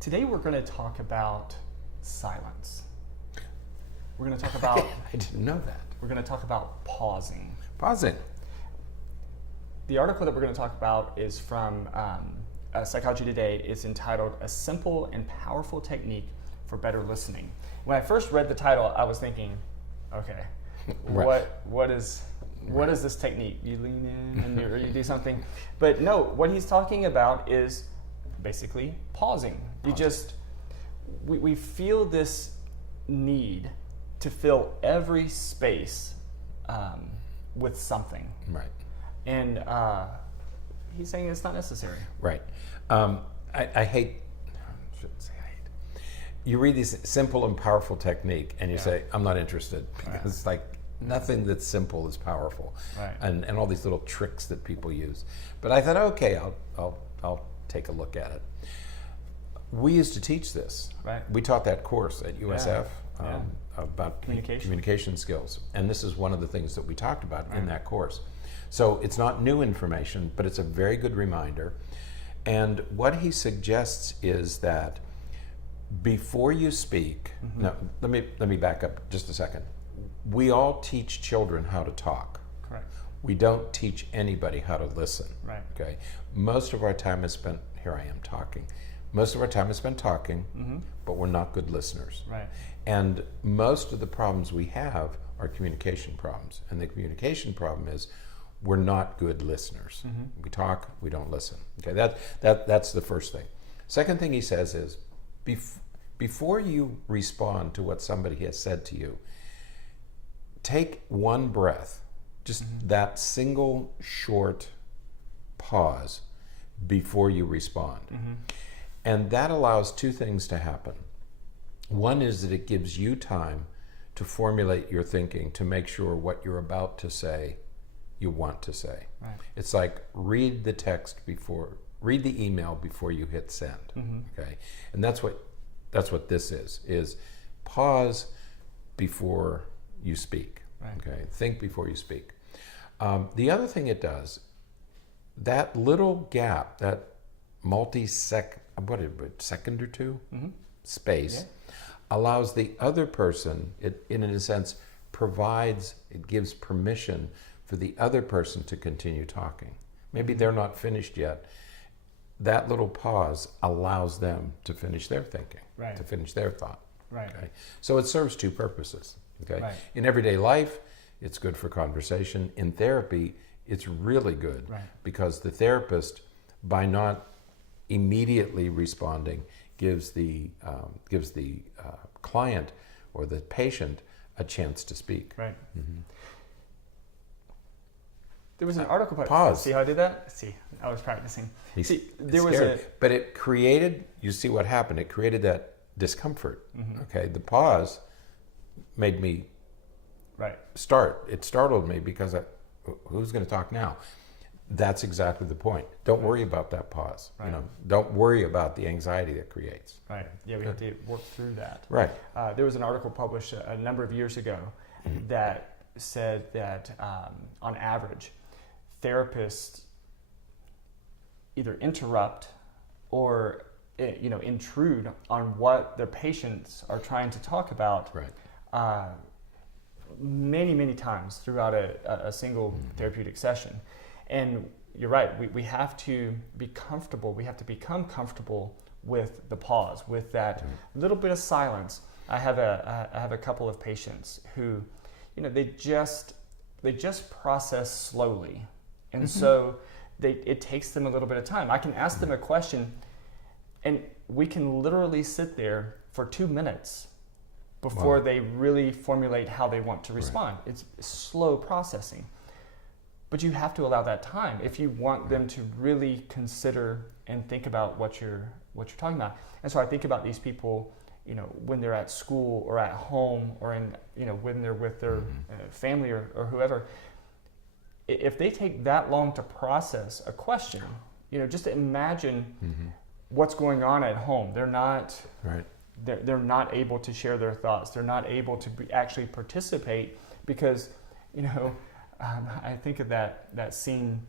Today we're going to talk about silence. We're going to talk about... I didn't know that. We're going to talk about pausing. Pausing. The article that we're going to talk about is from Psychology Today. It's entitled, "A Simple and Powerful Technique for Better Listening." When I first read the title, I was thinking, okay, Right. what is this technique? You lean in and you do something. But no, what he's talking about is basically pausing. We feel this need to fill every space with something. Right. And he's saying it's not necessary. Right. I hate, I shouldn't say I hate. You read this simple and powerful technique and you say, I'm not interested, because it's like nothing that's simple is powerful. Right. And all these little tricks that people use. But I thought, okay, I'll take a look at it. We used to teach this. Right. We taught that course at USF Yeah. about Communication. communication skills. And this is one of the things that we talked about in that course. So it's not new information, but it's a very good reminder. And what he suggests is that before you speak, now let me back up just a second. We all teach children how to talk. Correct. We don't teach anybody how to listen. Right. Okay. Most of our time is spent, here I am talking. Most of our time is spent talking, but we're not good listeners. Right. And most of the problems we have are communication problems. And the communication problem is we're not good listeners. We talk, we don't listen. Okay, that's the first thing. Second thing he says is, before you respond to what somebody has said to you, take one breath, just that single short pause before you respond. And that allows two things to happen. One is that it gives you time to formulate your thinking, to make sure what you're about to say you want to say. Right. It's like read the email before you hit send. Okay, and that's what this is pause before you speak. Right. Okay, think before you speak. The other thing it does, that little gap, that second or two space, allows the other person, it in a sense it gives permission for the other person to continue talking. Maybe they're not finished yet. That little pause allows them to finish their thinking, Right. to finish their thought. Right. Okay? So it serves two purposes. Okay? Right. In everyday life, it's good for conversation. In therapy, it's really good because the therapist, by not immediately responding, gives the client or the patient a chance to speak. Right. There was an article. Pause. See how I did that? See, I was practicing. But it created, you see what happened, it created that discomfort. Okay, the pause made me start. It startled me because who's going to talk now? That's exactly the point. Don't worry about that pause. Right. Don't worry about the anxiety that creates. Right. Yeah, we have to work through that. Right. There was an article published a number of years ago that said that on average, therapists either interrupt or intrude on what their patients are trying to talk about. Right. Many times throughout a single therapeutic session. And you're right, we have to be comfortable, we have to become comfortable with the pause, with that little bit of silence. I have a couple of patients who, they just process slowly. And so it takes them a little bit of time. I can ask them a question and we can literally sit there for 2 minutes before they really formulate how they want to respond. Right. It's slow processing. But you have to allow that time if you want them to really consider and think about what you're talking about. And so I think about these people, when they're at school or at home or when they're with their family or whoever. If they take that long to process a question, just to imagine what's going on at home. They're not they're not able to share their thoughts. They're not able to actually participate because, I think of that scene.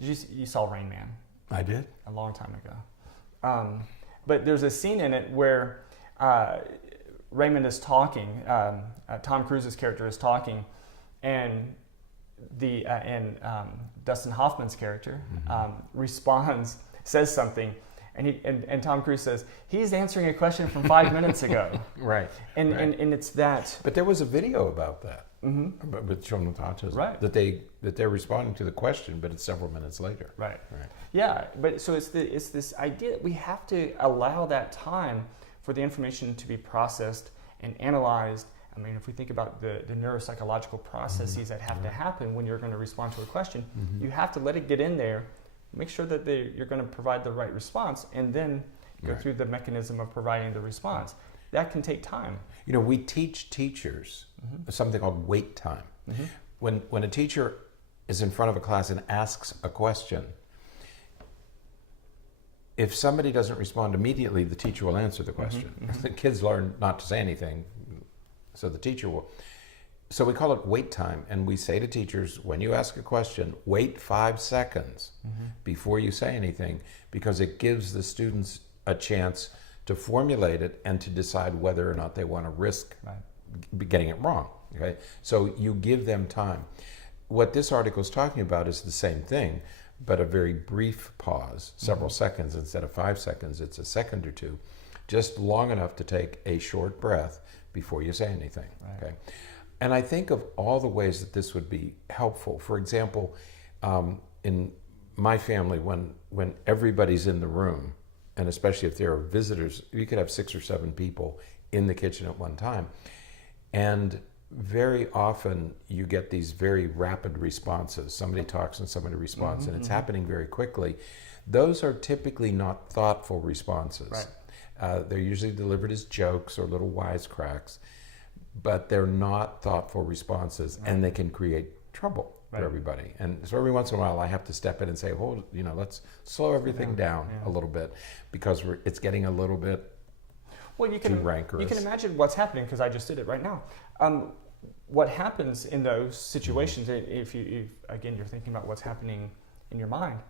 You saw Rain Man. I did. A long time ago. But there's a scene in it where Raymond is talking, Tom Cruise's character is talking, and Dustin Hoffman's character responds, says something, and Tom Cruise says, he's answering a question from 5 minutes ago. Right. And it's that. But there was a video about that with children with autism. Right. That they're responding to the question, but it's several minutes later. Right. Right. Yeah. But so it's this idea that we have to allow that time for the information to be processed and analyzed. I mean, if we think about the neuropsychological processes that have to happen when you're going to respond to a question, you have to let it get in there, make sure that you're going to provide the right response, and then go through the mechanism of providing the response. That can take time. You know, we teach teachers something called wait time. When a teacher is in front of a class and asks a question, if somebody doesn't respond immediately, the teacher will answer the question. The kids learn not to say anything, so the teacher will. So we call it wait time, and we say to teachers, when you ask a question, wait 5 seconds before you say anything, because it gives the students a chance to formulate it and to decide whether or not they want to risk getting it wrong. Okay, so you give them time. What this article is talking about is the same thing, but a very brief pause, several seconds instead of 5 seconds. It's a second or two, just long enough to take a short breath before you say anything. Okay, and I think of all the ways that this would be helpful. For example, in my family, when everybody's in the room, and especially if there are visitors, you could have 6 or 7 people in the kitchen at one time, and very often you get these very rapid responses. Somebody talks and somebody responds, and it's happening very quickly. Those are typically not thoughtful responses. Right. They're usually delivered as jokes or little wisecracks, but they're not thoughtful responses, and they can create trouble for everybody. And so every once in a while I have to step in and say, hold, let's slow everything down a little bit, because it's getting a little bit too rancorous. You can imagine what's happening, because I just did it right now. What happens in those situations, if you're thinking about what's happening in your mind,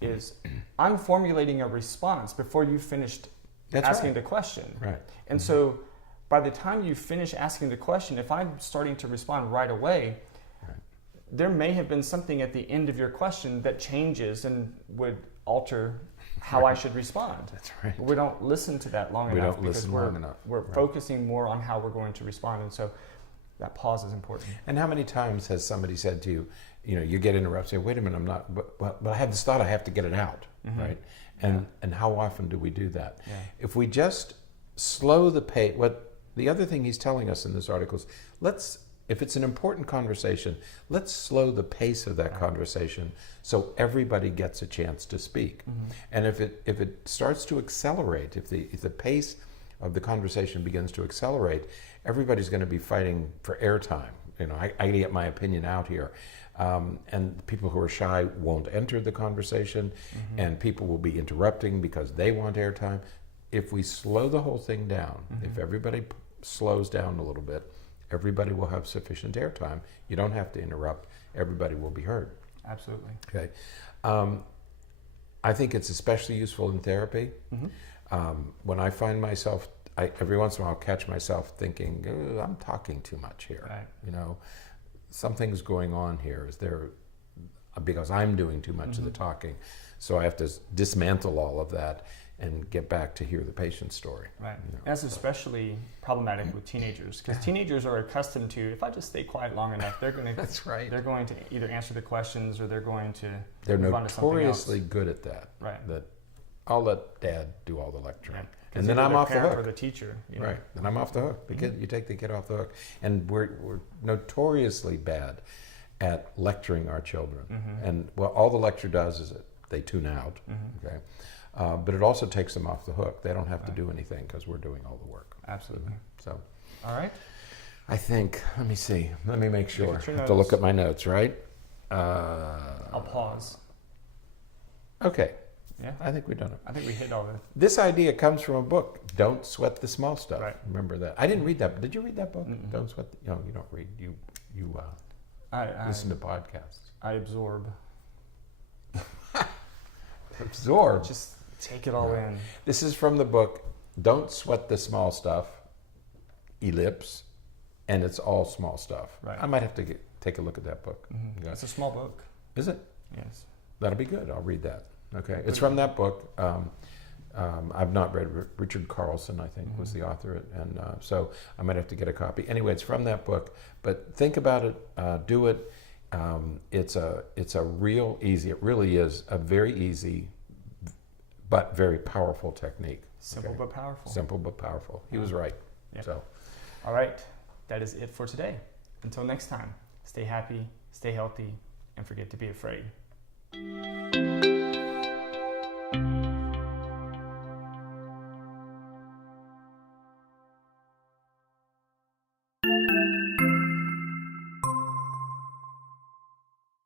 is I'm formulating a response before you finished asking the question. Right. And so by the time you finish asking the question, if I'm starting to respond right away, there may have been something at the end of your question that changes and would alter how I should respond. That's right. But we don't listen to that long enough. We don't listen long enough. We're focusing more on how we're going to respond, and so that pause is important. And how many times has somebody said to you, you get interrupted, say, wait a minute, I'm not, but I have this thought, I have to get it out, right? And how often do we do that? Yeah. If we just slow the pace, the other thing he's telling us in this article is, if it's an important conversation, let's slow the pace of that conversation so everybody gets a chance to speak. And if it starts to accelerate, if the pace of the conversation begins to accelerate, everybody's going to be fighting for airtime. I get my opinion out here. And people who are shy won't enter the conversation, and people will be interrupting because they want airtime. If we slow the whole thing down, if everybody slows down a little bit, everybody will have sufficient airtime. You don't have to interrupt. Everybody will be heard. Absolutely. Okay. I think it's especially useful in therapy. When I find myself, every once in a while I'll catch myself thinking, I'm talking too much here. Right. Something's going on here. Is there, because I'm doing too much of the talking. So I have to dismantle all of that and get back to hear the patient's story. Right. That's especially problematic with teenagers, because teenagers are accustomed to, if I just stay quiet long enough, they're going to That's right. They're going to either answer the questions or they're going to they're move on to something else. notoriously good at that. Right. That I'll let Dad do all the lecturing. Right. And then I'm off the hook. Or the teacher. Right. Then I'm off the hook. The kid, you take the kid off the hook. And we're notoriously bad at lecturing our children. And all the lecture does is they tune out. Okay. But it also takes them off the hook. They don't have to do anything because we're doing all the work. Absolutely. So, all right. I think, let me see. Let me make sure. I have to notes. look at my notes, right? I'll pause. Okay. Yeah. I think we've done it. I think we hit all the... This idea comes from a book, Don't Sweat the Small Stuff. Right. Remember that. I didn't read that. Did you read that book? Don't Sweat the... No, you don't read. You listen to podcasts. I absorb. Absorb? Just Take it all in. This is from the book, Don't Sweat the Small Stuff, Ellipse, and it's all small stuff. Right. I might have to take a look at that book. Mm-hmm. Okay. It's a small book. Is it? Yes. That'll be good. I'll read that. Okay. It's from that book. I've not read Richard Carlson, I think, was the author, and so I might have to get a copy. Anyway, it's from that book. But think about it. Do it. It's a real easy. It really is a very easy, but very powerful technique. Simple but powerful. Simple but powerful. He was right. Yeah. So, all right. That is it for today. Until next time, stay happy, stay healthy, and forget to be afraid.